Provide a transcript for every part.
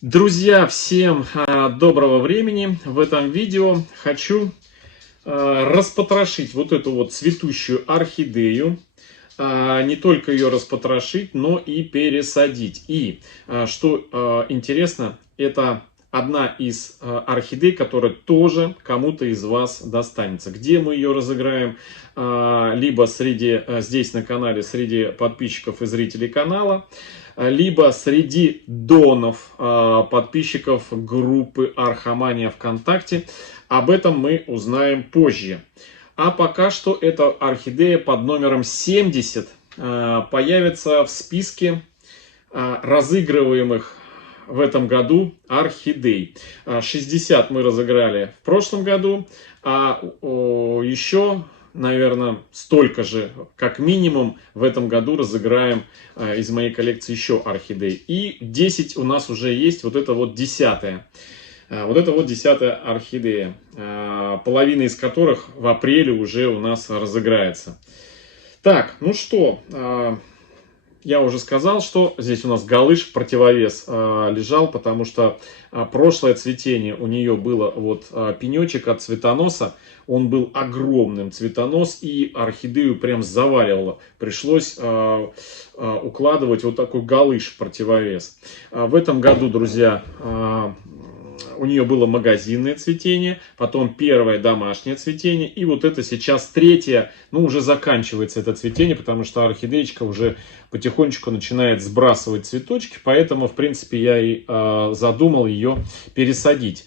Друзья, всем доброго времени. В этом видео хочу распотрошить вот эту вот цветущую орхидею. Не только ее распотрошить, но и пересадить. И что интересно, это одна из орхидей, которая тоже кому-то из вас достанется. Где мы ее разыграем? Либо здесь на канале среди подписчиков и зрителей канала, либо среди донов, подписчиков группы Архамания ВКонтакте. Об этом мы узнаем позже. А пока что эта орхидея под номером 70 появится в списке разыгрываемых в этом году орхидей. 60 мы разыграли в прошлом году, а еще, наверное, столько же, как минимум, в этом году разыграем из моей коллекции еще орхидей. И 10 у нас уже есть, вот это вот 10-я. Вот это вот 10-я орхидея, половина из которых в апреле уже у нас разыграется. Так, ну что, я уже сказал, что здесь у нас галыш в противовес лежал, потому что прошлое цветение у нее было вот пенечек от цветоноса. Он был огромным, цветонос, и орхидею прям заваливало. Пришлось укладывать вот такой галыш в противовес. В этом году, друзья, у нее было магазинное цветение, потом первое домашнее цветение, и вот это сейчас третье, ну уже заканчивается это цветение, потому что орхидеечка уже потихонечку начинает сбрасывать цветочки, поэтому, в принципе, я и задумал ее пересадить.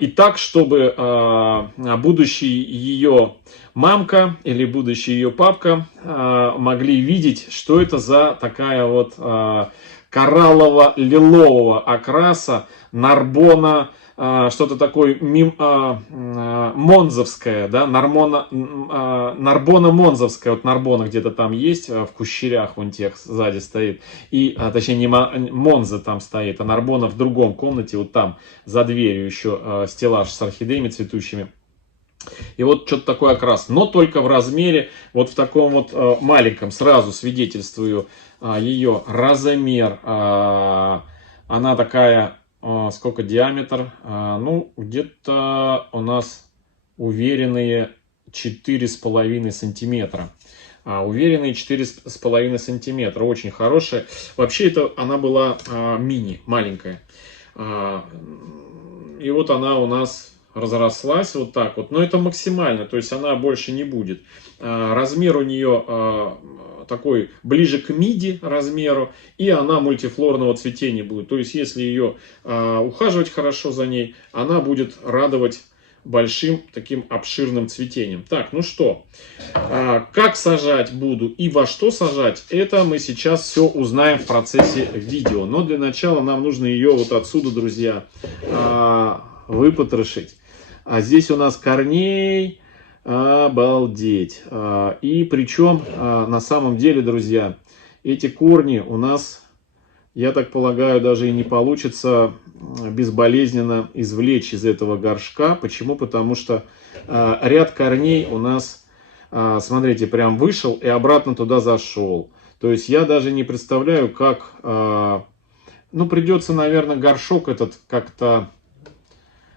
И так, чтобы будущий ее мамка или будущий ее папка могли видеть, что это за такая вот кораллово-лилового окраса, нарбона, что-то такое монзовское, да, нарбона монзовская, вот нарбона где-то там есть, в кущерях вон тех сзади стоит, и, точнее, не монза там стоит, а нарбона в другом комнате, вот там, за дверью еще стеллаж с орхидеями цветущими. И вот что-то такой окрас, но только в размере, вот в таком вот маленьком, сразу свидетельствую ее размер. Она такая, сколько диаметр? Ну, где-то у нас уверенные 4,5 сантиметра. Уверенные 4,5 сантиметра, очень хорошая. Вообще это она была мини, маленькая. И вот она у нас разрослась вот так вот, но это максимально, то есть она больше не будет. Размер у нее такой ближе к миди размеру, и она мультифлорного цветения будет. То есть если ее ухаживать хорошо за ней, она будет радовать большим таким обширным цветением. Так, ну что, как сажать буду и во что сажать, это мы сейчас все узнаем в процессе видео. Но для начала нам нужно ее вот отсюда, друзья, выпотрошить. А здесь у нас корней, обалдеть. И причем, на самом деле, друзья, эти корни у нас, я так полагаю, даже и не получится безболезненно извлечь из этого горшка. Почему? Потому что ряд корней у нас, смотрите, прям вышел и обратно туда зашел. То есть я даже не представляю, как, ну, придется, наверное, горшок этот как-то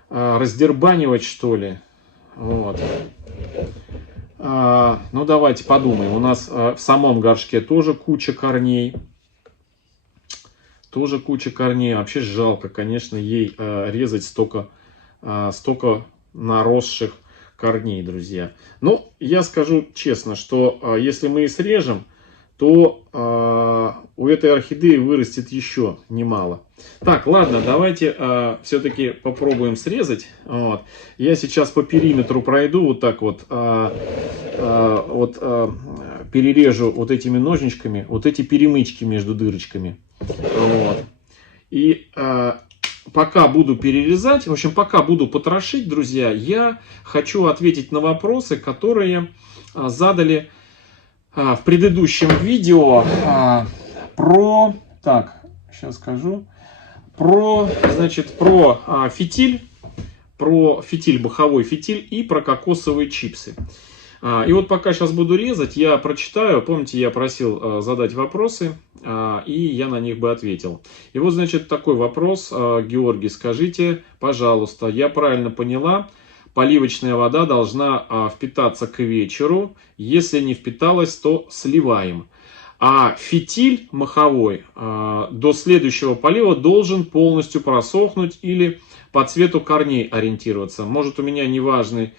раздербанивать, что ли. Вот. Ну, давайте подумаем. У нас в самом горшке тоже куча корней. Тоже куча корней. Вообще жалко, конечно, ей резать столько наросших корней, друзья. Но я скажу честно, что если мы и срежем, то у этой орхидеи вырастет еще немало. Так, ладно, давайте все-таки попробуем срезать. Вот. Я сейчас по периметру пройду вот так вот, перережу вот этими ножничками, вот эти перемычки между дырочками. Вот. И пока буду перерезать, в общем, пока буду потрошить, друзья, я хочу ответить на вопросы, которые задали в предыдущем видео про, так, сейчас скажу, про фитиль, баховой фитиль и про кокосовые чипсы. И вот пока сейчас буду резать, я прочитаю. Помните, я просил задать вопросы, и я на них бы ответил. И вот, значит, такой вопрос. Георгий, скажите, пожалуйста, я правильно поняла, поливочная вода должна впитаться к вечеру. Если не впиталась, то сливаем. А фитиль маховой до следующего полива должен полностью просохнуть или по цвету корней ориентироваться. Может, у меня неважный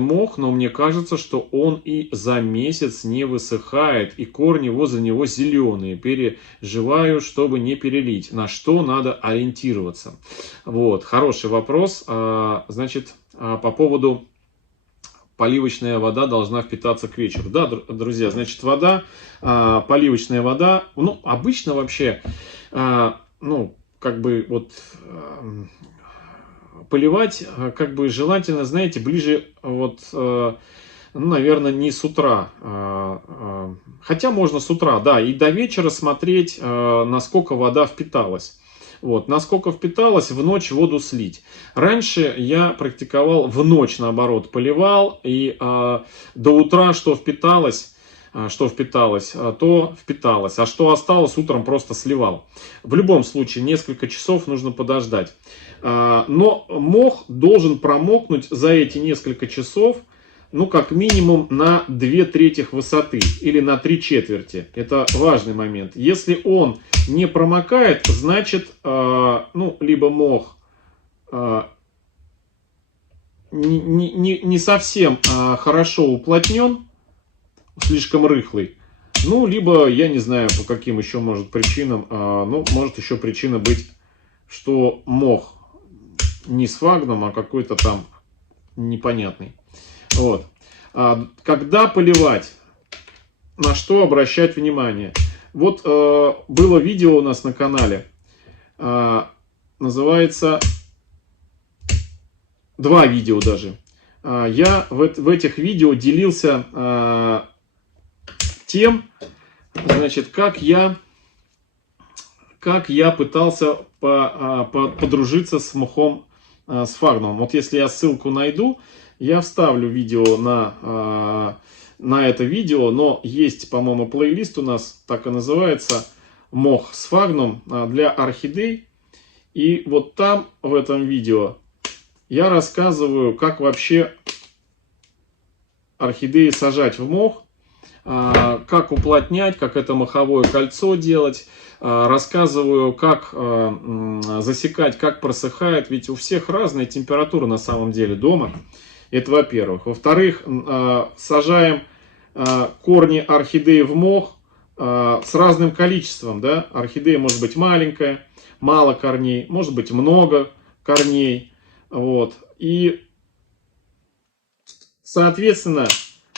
мох, но мне кажется, что он и за месяц не высыхает, и корни возле него зеленые. Переживаю, чтобы не перелить. На что надо ориентироваться? Вот, хороший вопрос. Значит, по поводу поливочная вода должна впитаться к вечеру. Да, друзья, значит, вода, поливочная вода, ну, обычно вообще, ну, как бы вот поливать, как бы желательно, знаете, ближе вот, ну, наверное, не с утра, хотя можно с утра, да, и до вечера смотреть, насколько вода впиталась. Вот, насколько впиталась, в ночь воду слить. Раньше я практиковал в ночь, наоборот, поливал, и до утра что впиталось, то впиталось, а что осталось, утром просто сливал. В любом случае, несколько часов нужно подождать. Но мох должен промокнуть за эти несколько часов, ну, как минимум на 2/3 высоты или на 3/4. Это важный момент. Если он не промокает, значит, ну, либо мох не совсем хорошо уплотнен, слишком рыхлый, ну, либо, я не знаю, по каким еще может причинам, ну, может еще причина быть, что мох не сфагнум, а какой-то там непонятный. Вот. Когда поливать, на что обращать внимание? Вот было видео у нас на канале, называется, 2 видео даже. Я в этих видео делился тем, значит, как я пытался подружиться с мхом сфагнумом. Вот если я ссылку найду, я вставлю видео на это видео, но есть, по-моему, плейлист у нас, так и называется, мох сфагнум для орхидей. И вот там, в этом видео, я рассказываю, как вообще орхидеи сажать в мох, как уплотнять, как это моховое кольцо делать. Рассказываю, как засекать, как просыхает. Ведь у всех разная температура на самом деле дома. Это во-первых. Во-вторых, сажаем корни орхидеи в мох с разным количеством. Да? Орхидея может быть маленькая, мало корней, может быть много корней. Вот. И, соответственно,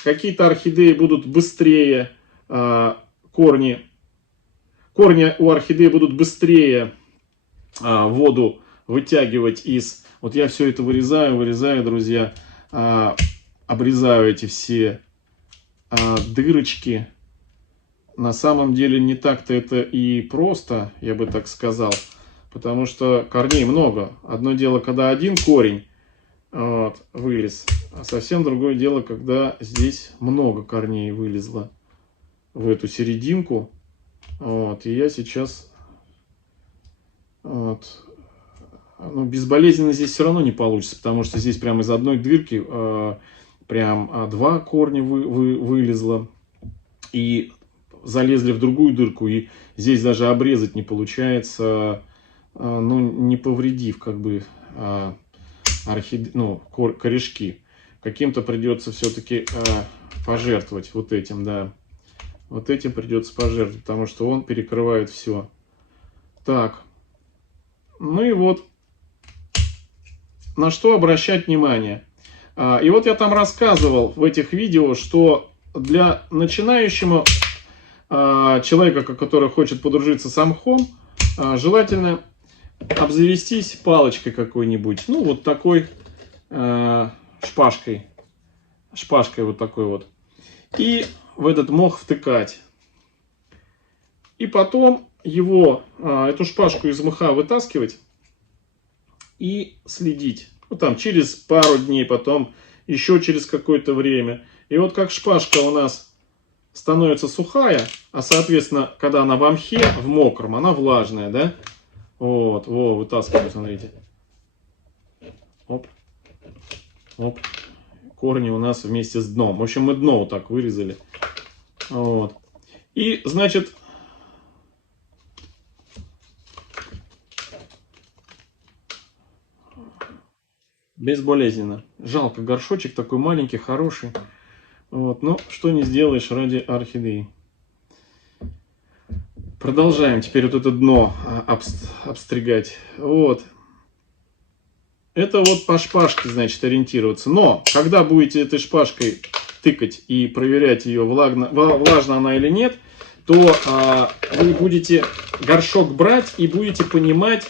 какие-то орхидеи будут быстрее, корни у орхидеи будут быстрее воду вытягивать из... Вот я все это вырезаю, друзья, обрезаю эти все дырочки. На самом деле не так-то это и просто, я бы так сказал, потому что корней много. Одно дело, когда один корень вот, вылез, а совсем другое дело, когда здесь много корней вылезло в эту серединку. Вот, и я сейчас... Вот, ну, безболезненно здесь все равно не получится, потому что здесь прямо из одной дырки прям 2 корня вылезло. И залезли в другую дырку, и здесь даже обрезать не получается, ну, не повредив как бы корешки. Каким-то придется все-таки пожертвовать вот этим, да. Вот этим придется пожертвовать, потому что он перекрывает все. Так. Ну и вот, на что обращать внимание. И вот я там рассказывал в этих видео, что для начинающего человека, который хочет подружиться с мхом, желательно обзавестись палочкой какой-нибудь. Ну, вот такой шпажкой. Шпажкой вот такой вот. И в этот мох втыкать. И потом эту шпажку из мха вытаскивать и следить. Ну, там через пару дней потом еще через какое-то время. И вот как шпажка у нас становится сухая, а соответственно, когда она в мхе, в мокром, она влажная, да? Вот, вытаскиваю, смотрите. Оп, оп. Корни у нас вместе с дном. В общем, мы дно вот так вырезали. Вот. И, значит, безболезненно. Жалко, горшочек такой маленький, хороший. Вот. Но что не сделаешь ради орхидеи. Продолжаем теперь вот это дно обстригать. Вот. Это вот по шпажке, значит, ориентироваться. Но, когда будете этой шпажкой тыкать и проверять ее, влажна она или нет, то вы будете горшок брать и будете понимать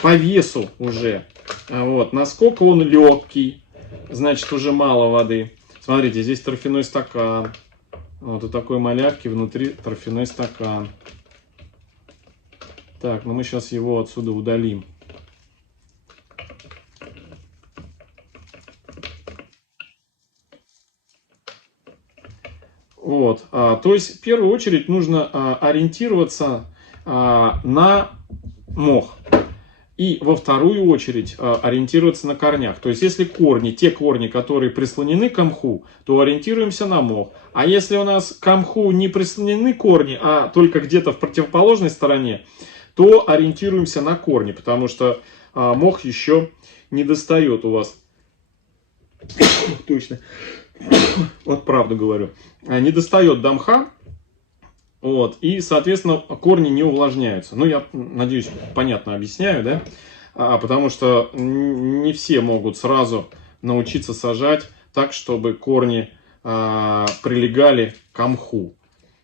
по весу уже, вот, насколько он легкий, значит, уже мало воды. Смотрите, здесь торфяной стакан. Вот у такой малявки внутри торфяной стакан. Так, ну мы сейчас его отсюда удалим. Вот, то есть в первую очередь нужно ориентироваться на мох. И во вторую очередь ориентироваться на корнях. То есть если корни, те корни, которые прислонены к мху, то ориентируемся на мох. А если у нас к мху не прислонены корни, а только где-то в противоположной стороне, то ориентируемся на корни, потому что мох еще не достает у вас. Точно. Вот правду говорю. Не достает до мха. Вот, и, соответственно, корни не увлажняются. Ну, я надеюсь, понятно объясняю, да? Потому что не все могут сразу научиться сажать так, чтобы корни прилегали к мху.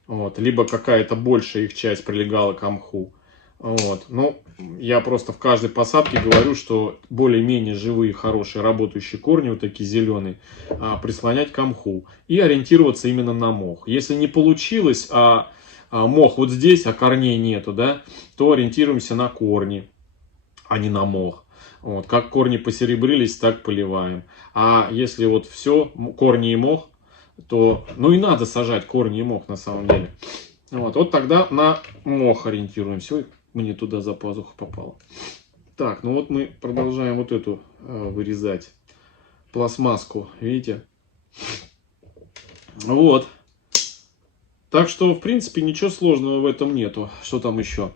Вот, либо какая-то большая их часть прилегала к мху. Вот, ну, я просто в каждой посадке говорю, что более-менее живые, хорошие, работающие корни, вот такие зеленые, прислонять к мху. И ориентироваться именно на мох. Если не получилось, мох вот здесь, а корней нету, да, то ориентируемся на корни, а не на мох. Вот, как корни посеребрились, так поливаем. А если вот все, корни и мох, то, ну и надо сажать корни и мох на самом деле. Вот тогда на мох ориентируемся. Ой, мне туда за пазуху попало. Так, ну вот мы продолжаем вот эту вырезать пластмасску, видите? Вот. Так что, в принципе, ничего сложного в этом нету. Что там еще?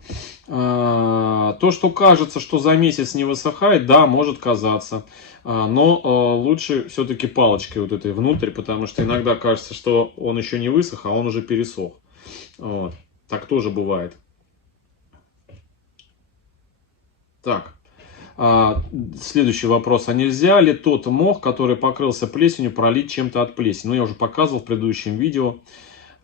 То, что кажется, что за месяц не высыхает, да, может казаться. Но лучше все-таки палочкой вот этой внутрь, потому что иногда кажется, что он еще не высох, а он уже пересох. Вот. Так тоже бывает. Так. Следующий вопрос. А нельзя ли тот мох, который покрылся плесенью, пролить чем-то от плесени? Ну, я уже показывал в предыдущем видео.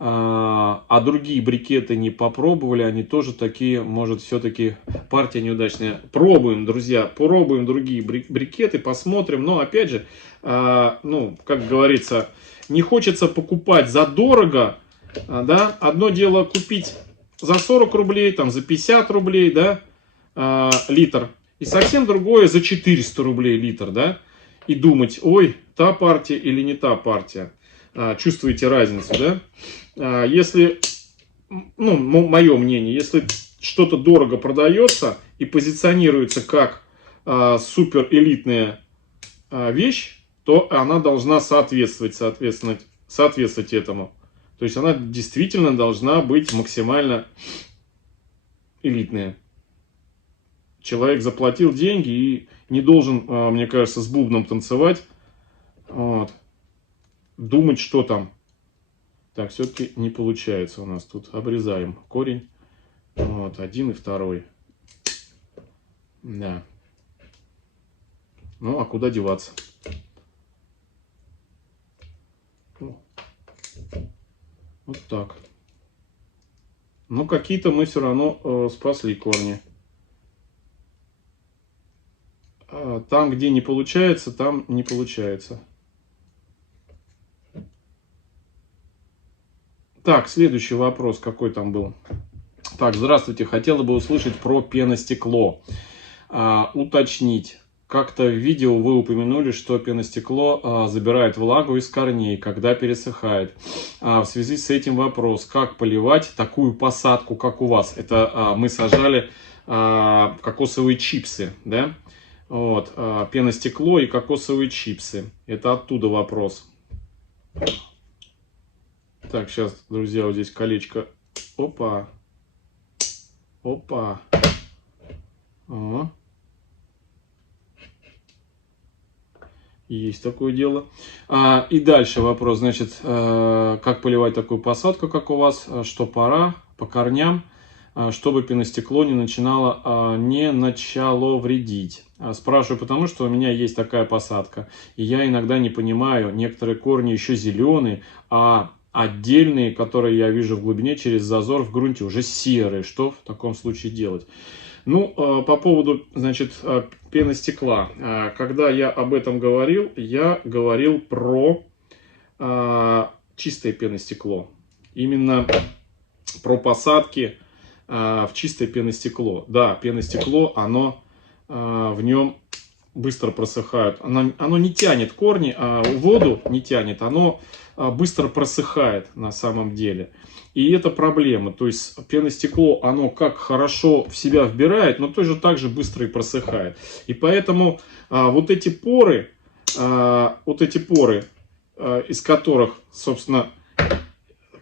А другие брикеты не попробовали, они тоже такие, может, все-таки партия неудачная. Пробуем, друзья, пробуем другие брикеты, посмотрим. Но, опять же, ну, как говорится, не хочется покупать задорого, да. Одно дело купить за 40 рублей, там, за 50 рублей, да, литр. И совсем другое за 400 рублей литр, да. И думать, ой, та партия или не та партия. Чувствуете разницу, да? Если, ну, мое мнение, если что-то дорого продается и позиционируется как супер элитная вещь, то она должна соответствовать этому. То есть она действительно должна быть максимально элитная. Человек заплатил деньги и не должен, мне кажется, с бубном танцевать. Вот. Думать, что там. Так, все-таки не получается у нас тут. Обрезаем корень. Вот, один и второй. Да. Ну, а куда деваться? Вот так. Ну, какие-то мы все равно спасли корни. Там, где не получается, там не получается. Так, следующий вопрос, какой там был? Так, здравствуйте, хотела бы услышать про пеностекло. Уточнить, как-то в видео вы упомянули, что пеностекло забирает влагу из корней, когда пересыхает. В связи с этим вопрос, как поливать такую посадку, как у вас? Это мы сажали кокосовые чипсы, да? Вот, пеностекло и кокосовые чипсы. Это оттуда вопрос. Так, сейчас, друзья, вот здесь колечко. Опа. Опа. О. Есть такое дело. И дальше вопрос, значит, как поливать такую посадку, как у вас, что пора, по корням, чтобы пеностекло не начало вредить. Спрашиваю, потому что у меня есть такая посадка, и я иногда не понимаю, некоторые корни еще зеленые, а отдельные, которые я вижу в глубине через зазор в грунте, уже серые. Что в таком случае делать? Ну, по поводу, значит, пеностекла. Когда я об этом говорил, я говорил про чистое пеностекло. Именно про посадки в чистое пеностекло. Да, пеностекло, оно в нем быстро просыхает. Оно не тянет корни, воду не тянет, оно быстро просыхает на самом деле. И это проблема. То есть пеностекло, оно как хорошо в себя вбирает, но тоже так же быстро и просыхает. И поэтому вот эти поры, из которых, собственно,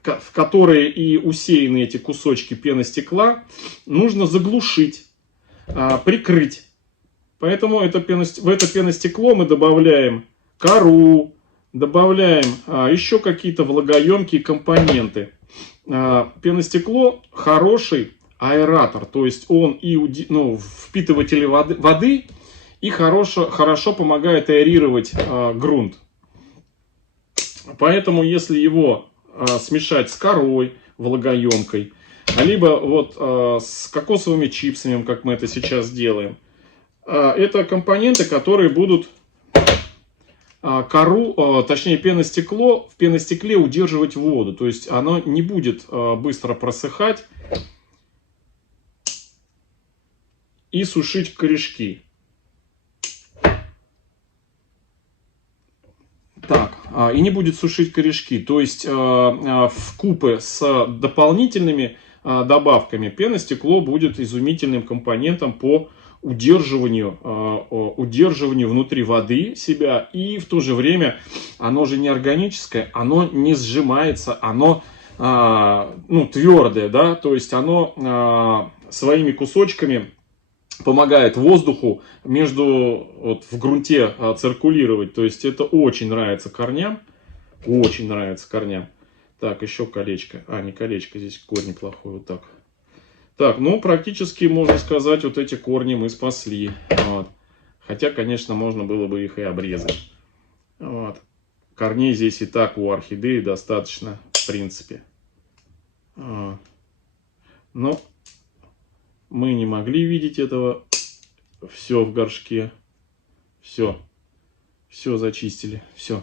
в которые и усеяны эти кусочки пеностекла, нужно заглушить, прикрыть. Поэтому в это пеностекло мы добавляем кору, добавляем еще какие-то влагоемкие компоненты. Пеностекло хороший аэратор, то есть он и впитыватель воды и хорошо помогает аэрировать грунт. Поэтому если его смешать с корой влагоемкой, либо вот с кокосовыми чипсами, как мы это сейчас делаем, это компоненты, которые будут точнее пеностекло, в пеностекле удерживать воду. То есть оно не будет быстро просыхать и сушить корешки. Так, и не будет сушить корешки. То есть вкупе с дополнительными добавками пеностекло будет изумительным компонентом по удерживанию внутри воды себя, и в то же время оно же не органическое, оно не сжимается, оно твердое, да, то есть оно своими кусочками помогает воздуху в грунте циркулировать, то есть это очень нравится корням, очень нравится корням. Так, еще колечко, не колечко, здесь корень плохой, вот так. Так, ну, практически, можно сказать, вот эти корни мы спасли. Вот. Хотя, конечно, можно было бы их и обрезать. Вот. Корней здесь и так у орхидеи достаточно, в принципе. Но мы не могли видеть этого. Все в горшке. Все зачистили. Все.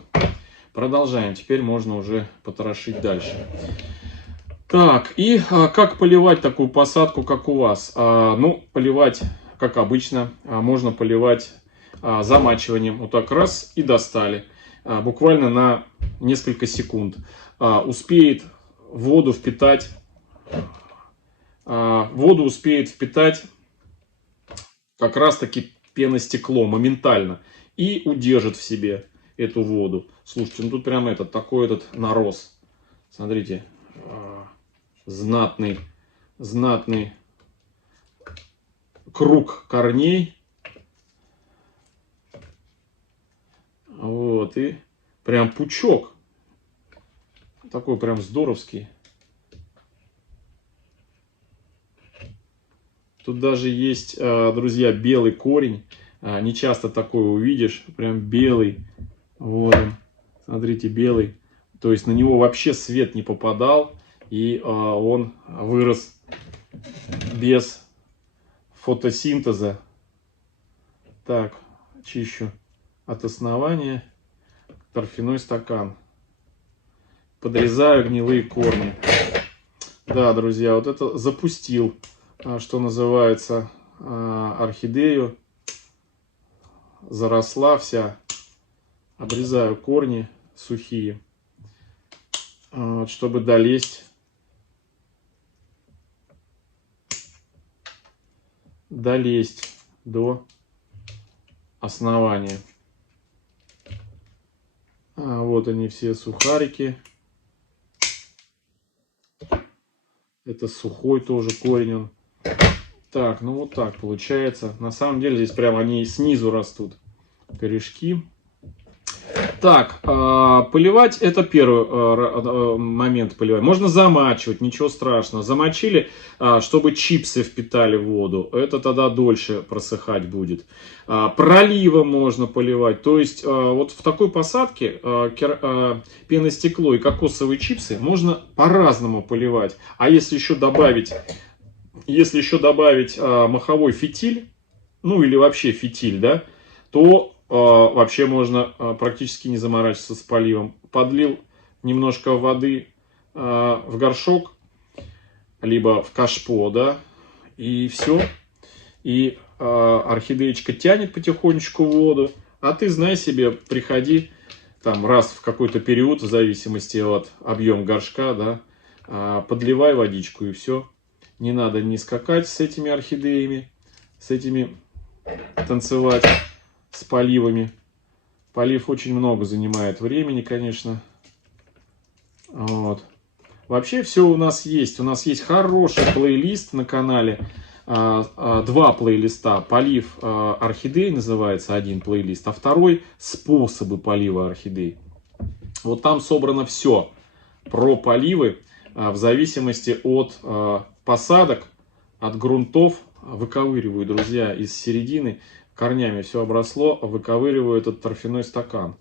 Продолжаем. Теперь можно уже потрошить дальше. Так, и как поливать такую посадку, как у вас? Поливать, как обычно, можно поливать замачиванием. Вот так раз и достали. Буквально на несколько секунд. Успеет воду впитать как раз таки пеностекло моментально. И удержит в себе эту воду. Слушайте, тут прям такой нарост. Смотрите. Знатный круг корней. Вот, и прям пучок. Такой прям здоровский. Тут даже есть, друзья, белый корень. Не часто такое увидишь. Прям белый. Вот он. Смотрите, белый. То есть на него вообще свет не попадал. И он вырос без фотосинтеза. Так, чищу от основания торфяной стакан. Подрезаю гнилые корни. Да, друзья, вот это запустил, что называется, орхидею. заросла вся. Обрезаю корни сухие, вот, чтобы долезть до основания. Вот они все сухарики. Это сухой тоже корень он. Так, ну вот так получается. На самом деле здесь прям они снизу растут, корешки. Так, поливать это первый момент поливать. Можно замачивать, ничего страшного. Замочили, чтобы чипсы впитали в воду. Это тогда дольше просыхать будет. Проливом можно поливать. То есть вот в такой посадке пеностекло и кокосовые чипсы можно по-разному поливать. А если еще добавить маховой фитиль, ну или вообще фитиль, да, то вообще можно практически не заморачиваться с поливом. Подлил немножко воды в горшок, либо в кашпо, да, и все. И орхидеечка тянет потихонечку воду, а ты, знай себе, приходи там раз в какой-то период, в зависимости от объема горшка, да, подливай водичку и все. Не надо не скакать с этими орхидеями, с этими танцевать, с поливами. Полив очень много занимает времени, конечно. Вот. Вообще все у нас есть. У нас есть хороший плейлист на канале. Два плейлиста. Полив орхидей называется один плейлист, а второй способы полива орхидей. Вот там собрано все про поливы в зависимости от посадок, от грунтов. Выковыриваю, друзья, из середины. Корнями все обросло, выковыриваю этот торфяной стакан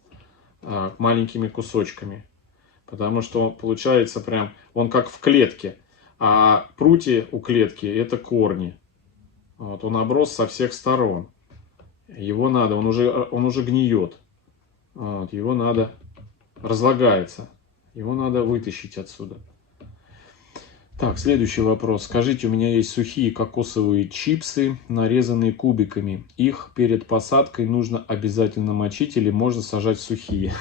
маленькими кусочками. Потому что получается прям, он как в клетке. А прутья у клетки это корни. Вот, он оброс со всех сторон. Его надо, он уже гниет. Вот, его надо, разлагается. Его надо вытащить отсюда. Так, следующий вопрос. Скажите, у меня есть сухие кокосовые чипсы, нарезанные кубиками. Их перед посадкой нужно обязательно мочить или можно сажать сухие?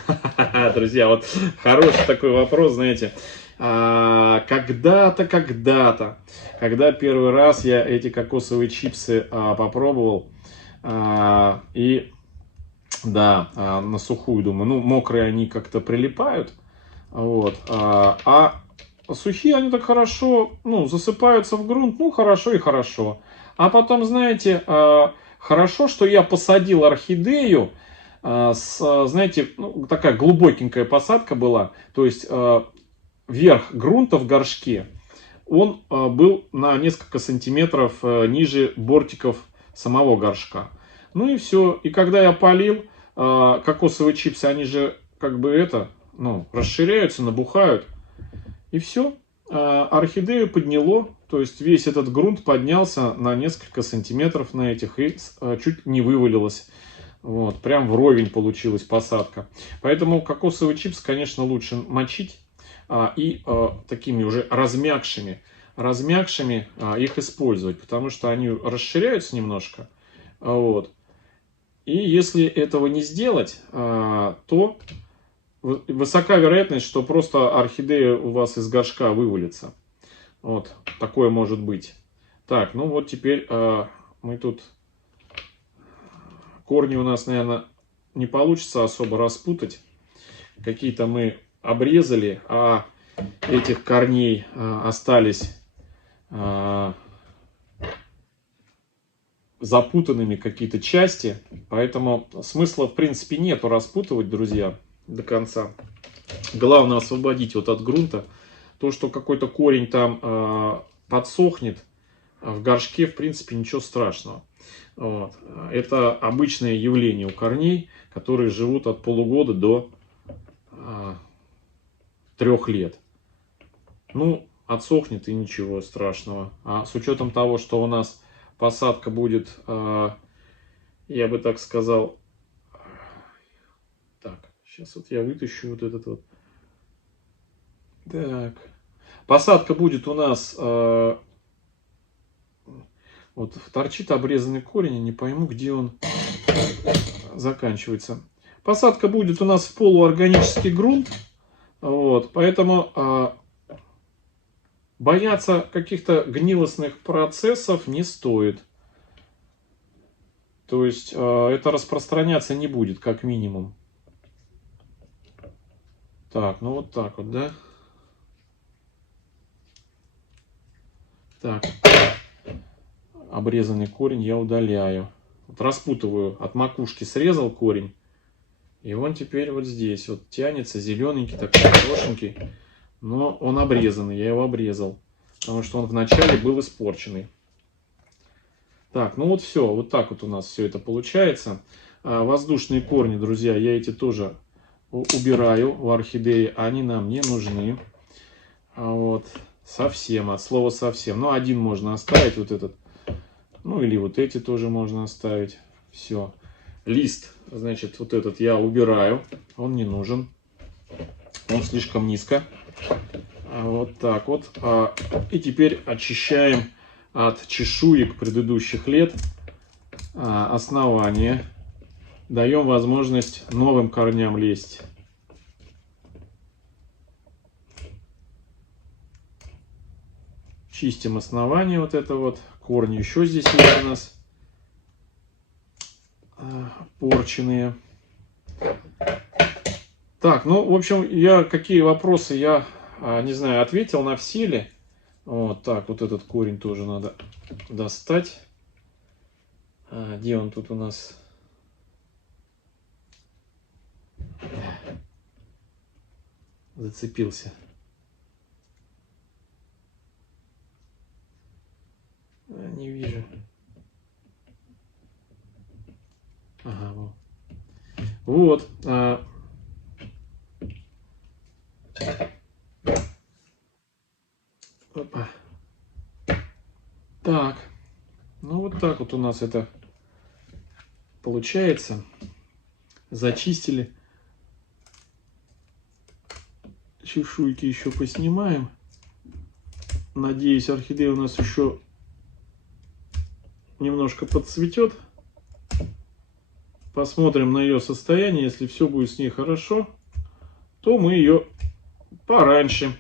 Друзья, вот хороший такой вопрос, знаете. Когда-то, когда первый раз я эти кокосовые чипсы попробовал, и да, на сухую, думаю, ну, мокрые они как-то прилипают, вот, сухие они так хорошо, ну, засыпаются в грунт, ну, хорошо и хорошо. А потом, знаете, хорошо, что я посадил орхидею, знаете, ну, такая глубокенькая посадка была, то есть верх грунта в горшке, он был на несколько сантиметров ниже бортиков самого горшка. Ну и все. И когда я полил, кокосовые чипсы, они же как бы расширяются, набухают. И все. Орхидею подняло, то есть весь этот грунт поднялся на несколько сантиметров на этих и чуть не вывалилось. Вот, прям вровень получилась посадка. Поэтому кокосовый чипс, конечно, лучше мочить и такими уже размягшими их использовать, потому что они расширяются немножко. Вот. И если этого не сделать, то высока вероятность, что просто орхидея у вас из горшка вывалится. Вот, такое может быть. Так, ну вот теперь мы тут... Корни у нас, наверное, не получится особо распутать. Какие-то мы обрезали, а этих корней остались запутанными какие-то части. Поэтому смысла, в принципе, нету распутывать, друзья, до конца. Главное освободить вот от грунта. То, что какой-то корень там подсохнет в горшке, в принципе, ничего страшного. Вот. Это обычное явление у корней, которые живут от полугода до 3 лет. Ну, отсохнет и ничего страшного. А с учетом того, что у нас посадка будет, я бы так сказал... Так, сейчас вот я вытащу вот этот вот. Так. Посадка будет у нас... Вот торчит обрезанный корень, я не пойму, где он. заканчивается. Посадка будет у нас в полуорганический грунт. Вот, поэтому бояться каких-то гнилостных процессов не стоит. То есть это распространяться не будет, как минимум. Так, ну вот так вот, да? Так, обрезанный корень я удаляю. Вот распутываю, от макушки срезал корень. И он теперь вот здесь вот тянется, зелененький, такой хорошенький. Но он обрезанный, я его обрезал. Потому что он вначале был испорченный. Так, ну вот все, вот так вот у нас все это получается. Воздушные корни, друзья, я эти тоже убираю в орхидеи. Они нам не нужны. Вот, совсем, от слова совсем. Ну, один можно оставить, вот этот. Ну, или вот эти тоже можно оставить. Все. Лист, значит, вот этот я убираю. Он не нужен. Он слишком низко. Вот так вот. И теперь очищаем от чешуек предыдущих лет основание. Даем возможность новым корням лезть. Чистим основание, вот это вот. Корни еще здесь есть у нас порченные. Так, ну, в общем, какие вопросы я, не знаю, ответил на все ли. Вот так, вот этот корень тоже надо достать. Где он тут у нас? Зацепился. Не вижу. Ага, вот. Опа. Так. Ну вот так вот у нас это получается. Зачистили. Чешуйки еще поснимаем. Надеюсь, орхидея у нас еще немножко подцветет. Посмотрим на ее состояние. Если все будет с ней хорошо, то мы ее пораньше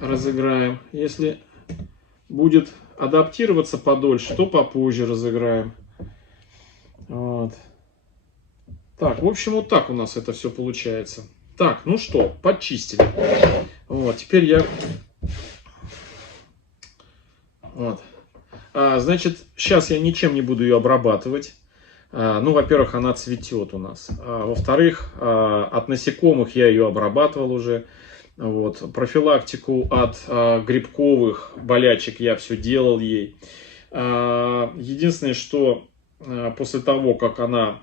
разыграем. Если будет адаптироваться подольше, то попозже разыграем. Вот. Так, в общем, вот так у нас это все получается. Так, ну что, подчистили. Вот, теперь я... Вот. Значит, сейчас я ничем не буду ее обрабатывать. Ну, во-первых, она цветет у нас. Во-вторых, от насекомых я ее обрабатывал уже. Вот. Профилактику от грибковых болячек я все делал ей. Единственное, что после того, как она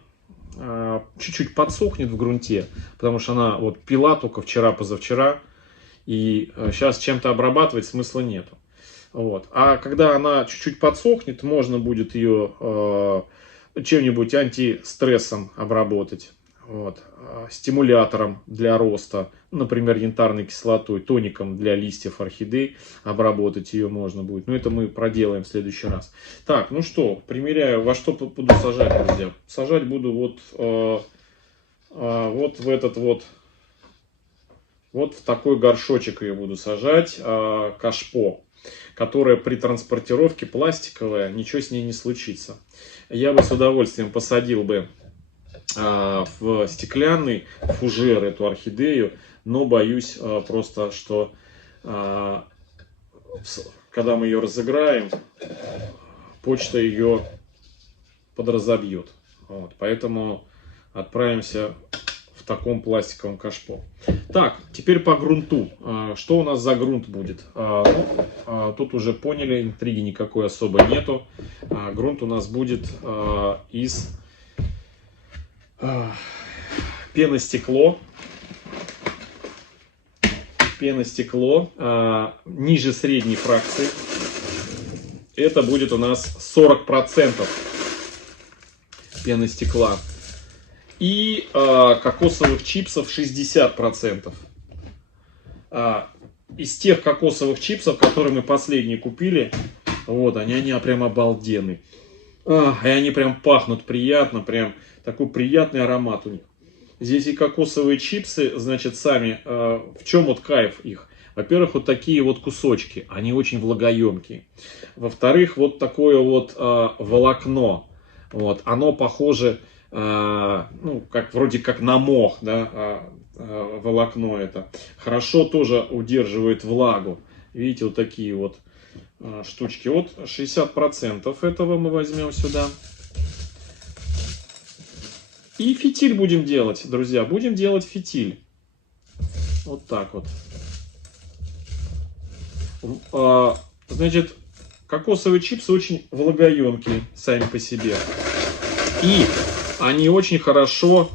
чуть-чуть подсохнет в грунте, потому что она вот пила только вчера-позавчера, и сейчас чем-то обрабатывать смысла нету. Вот. А когда она чуть-чуть подсохнет, можно будет ее чем-нибудь антистрессом обработать. Вот. Стимулятором для роста, например, янтарной кислотой, тоником для листьев орхидей обработать ее можно будет. Но это мы проделаем в следующий раз. Так, ну что, примеряю, во что буду сажать, друзья. Сажать буду вот в этот вот в такой горшочек ее буду сажать, кашпо, которая при транспортировке пластиковая, ничего с ней не случится. Я бы с удовольствием посадил бы в стеклянный фужер эту орхидею, но боюсь просто, что когда мы ее разыграем, почта ее подразобьет. Вот, поэтому отправимся в таком пластиковом кашпо. Так, теперь по грунту. Что у нас за грунт будет? Тут уже поняли, интриги никакой особо нету. Грунт у нас будет из пеностекло. Пеностекло ниже средней фракции. Это будет у нас 40% пеностекла. И кокосовых чипсов 60%. Из тех кокосовых чипсов, которые мы последние купили, вот они прям обалденные. И они прям пахнут приятно, прям такой приятный аромат у них. Здесь и кокосовые чипсы, значит, сами, в чем вот кайф их? Во-первых, вот такие вот кусочки, они очень влагоемкие. Во-вторых, вот такое вот волокно, вот, оно похоже, ну, как, вроде как на мох, да, волокно это. Хорошо тоже удерживает влагу. Видите, вот такие вот штучки. Вот 60% этого мы возьмем сюда. И фитиль будем делать, друзья. Будем делать фитиль. Вот так вот. Значит, кокосовые чипсы очень влагоемкие сами по себе. И они очень хорошо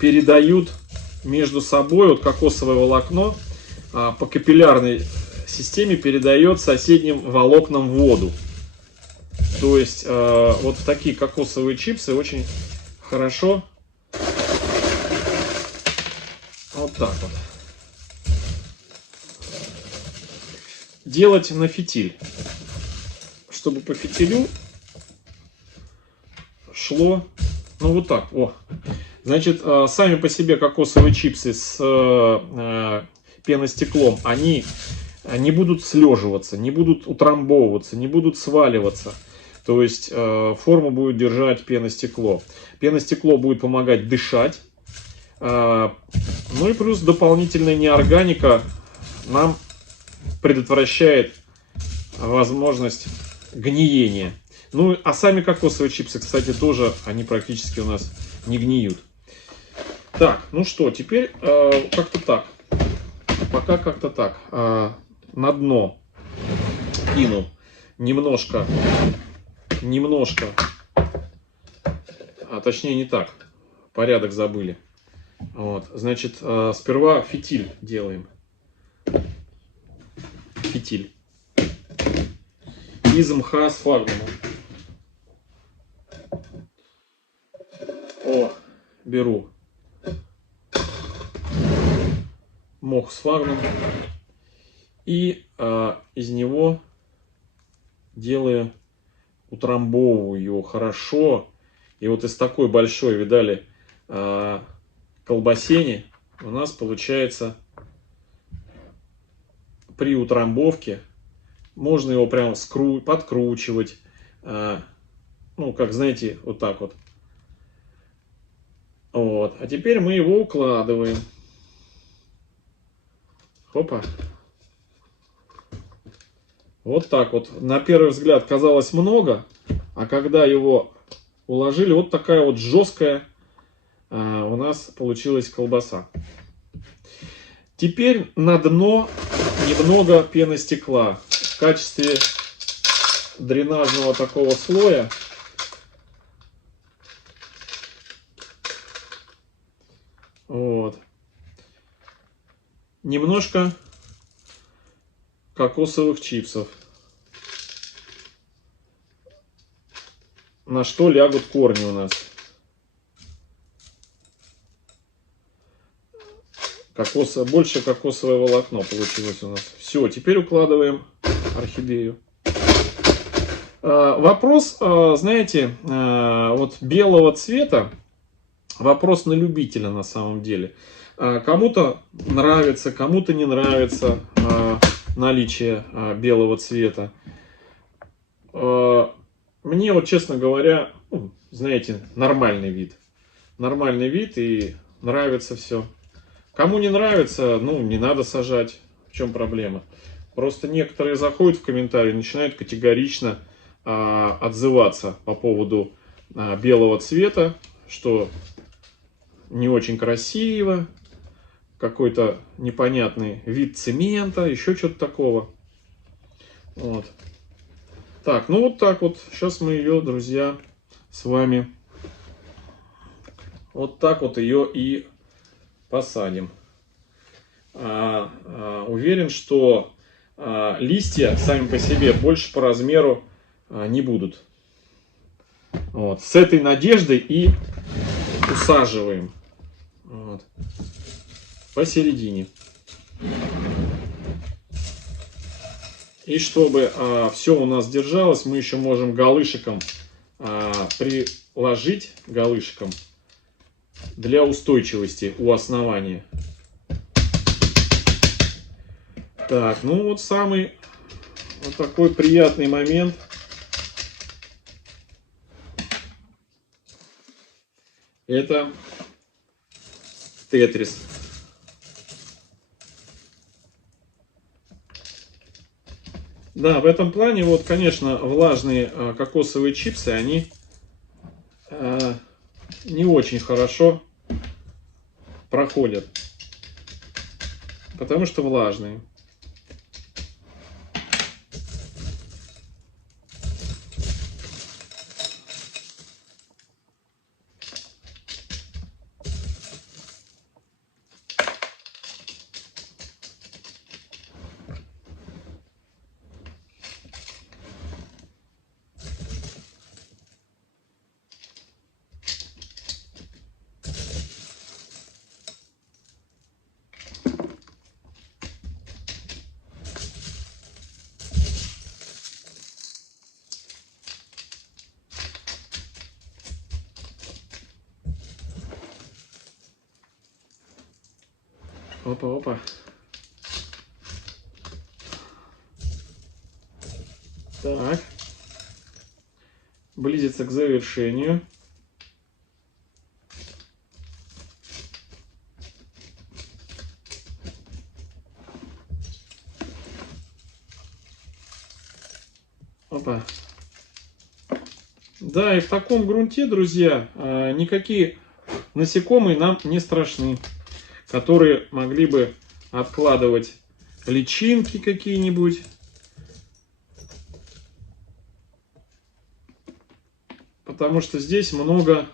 передают между собой, вот кокосовое волокно по капиллярной системе передает соседним волокнам воду. То есть вот такие кокосовые чипсы очень хорошо вот так вот делать на фитиль, чтобы по фитилю шло, ну вот так. О. Значит, сами по себе кокосовые чипсы с пеностеклом, они не будут слеживаться, не будут утрамбовываться, не будут сваливаться. То есть форму будет держать пеностекло. Пеностекло будет помогать дышать. Ну и плюс дополнительная неорганика нам предотвращает возможность гниения. Ну а сами кокосовые чипсы, кстати, тоже они практически у нас не гниют. Так, ну что, теперь как-то так. Пока как-то так. На дно кину немножко, точнее не так, порядок забыли. Вот, значит, сперва фитиль делаем. Фитиль. Из мха сфагнума. Беру мох сфагнум и из него делаю, утрамбовываю его хорошо. И вот из такой большой, видали, колбасени у нас получается при утрамбовке можно его прям подкручивать, ну как знаете, вот так вот. Вот. А теперь мы его укладываем. Хопа. Вот так вот. На первый взгляд казалось много, а когда его уложили, вот такая вот жесткая у нас получилась колбаса. Теперь на дно немного пеностекла в качестве дренажного такого слоя. Вот. Немножко кокосовых чипсов. На что лягут корни у нас. Больше кокосовое волокно получилось у нас. Все, теперь укладываем орхидею. Вопрос, знаете, вот белого цвета, вопрос на любителя на самом деле. Кому-то нравится, кому-то не нравится наличие белого цвета. Мне вот, честно говоря, ну, знаете, нормальный вид. Нормальный вид и нравится все. Кому не нравится, ну, не надо сажать. В чем проблема? Просто некоторые заходят в комментарии и начинают категорично отзываться по поводу белого цвета, что не очень красиво, какой-то непонятный вид цемента, еще что-то такого. Вот. Так, ну вот так вот. Сейчас мы ее, друзья, с вами вот так вот ее и посадим. Уверен, что листья сами по себе больше по размеру не будут. Вот. С этой надеждой и усаживаем. Вот. Посередине. И чтобы все у нас держалось, мы еще можем галышиком приложить для устойчивости у основания. Так, ну вот самый вот такой приятный момент. Это тетрис. Да, в этом плане, вот, конечно, влажные кокосовые чипсы, они не очень хорошо проходят, потому что влажные. Опа-опа. Так. Близится к завершению. Опа. Да, и в таком грунте, друзья, никакие насекомые нам не страшны, которые могли бы откладывать личинки какие-нибудь. Потому что здесь много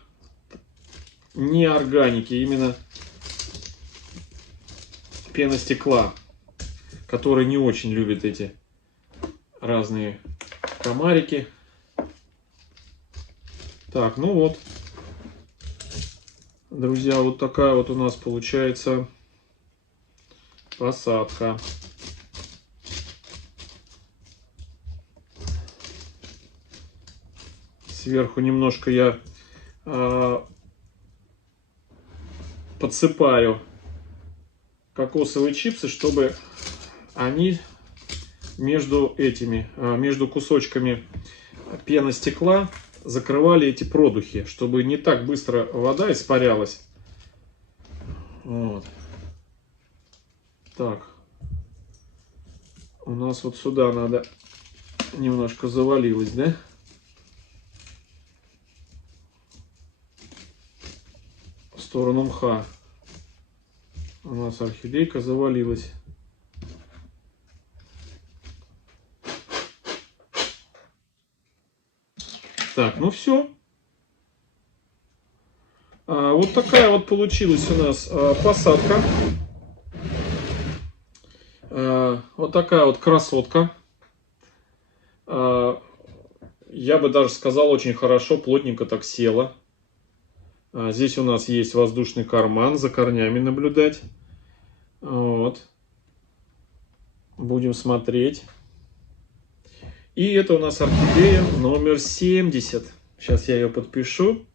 неорганики, именно пеностекла, который не очень любит эти разные комарики. Так, ну вот, друзья, вот такая вот у нас получается посадка. Сверху немножко я подсыпаю кокосовые чипсы, чтобы они между кусочками пеностекла закрывали эти продухи, чтобы не так быстро вода испарялась. Вот. Так. У нас вот сюда надо немножко завалилось, да? В сторону мха. У нас орхидейка завалилась. Так, ну все. Вот такая вот получилась у нас посадка. Вот такая вот красотка. Я бы даже сказал, очень хорошо, плотненько так села. Здесь у нас есть воздушный карман, за корнями наблюдать. Вот. Будем смотреть. И это у нас орхидея номер 70. Сейчас я ее подпишу.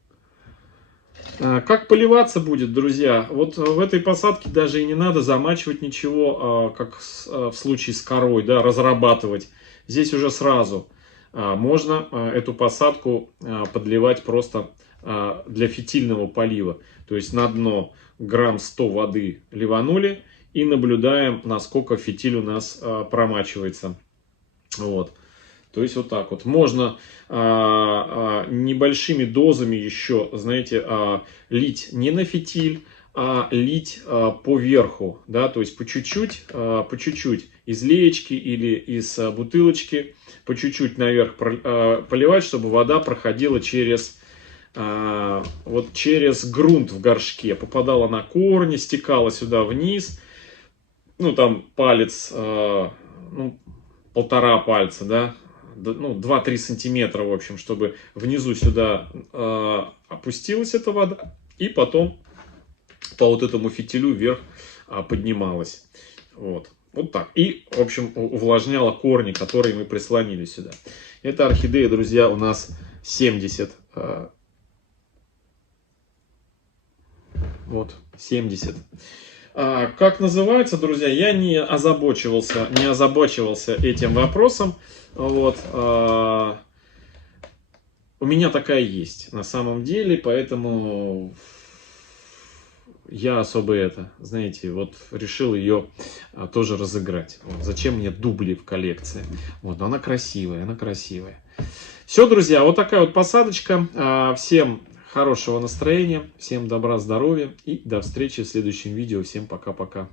Как поливаться будет, друзья? Вот в этой посадке даже и не надо замачивать ничего, как в случае с корой, да, разрабатывать. Здесь уже сразу можно эту посадку подливать просто для фитильного полива. То есть на дно грамм 100 воды ливанули и наблюдаем, насколько фитиль у нас промачивается. Вот. То есть вот так вот. Можно небольшими дозами еще, знаете, лить не на фитиль, а лить по верху, да, то есть по чуть-чуть из леечки или из бутылочки, по чуть-чуть наверх поливать, чтобы вода проходила через грунт в горшке, попадала на корни, стекала сюда вниз, ну там палец, полтора пальца, да, 2-3 сантиметра, в общем, чтобы внизу сюда опустилась эта вода, и потом по вот этому фитилю вверх поднималась. Вот Вот так. И, в общем, увлажняла корни, которые мы прислонили сюда. Эта орхидея, друзья, у нас 70. Вот, 70. Как называется, друзья, я не озабочивался этим вопросом. Вот. У меня такая есть на самом деле, поэтому я особо знаете, вот решил ее тоже разыграть. Вот. Зачем мне дубли в коллекции? Вот, она красивая, она красивая. Все, друзья, вот такая вот посадочка. Всем хорошего настроения, всем добра, здоровья и до встречи в следующем видео. Всем пока-пока.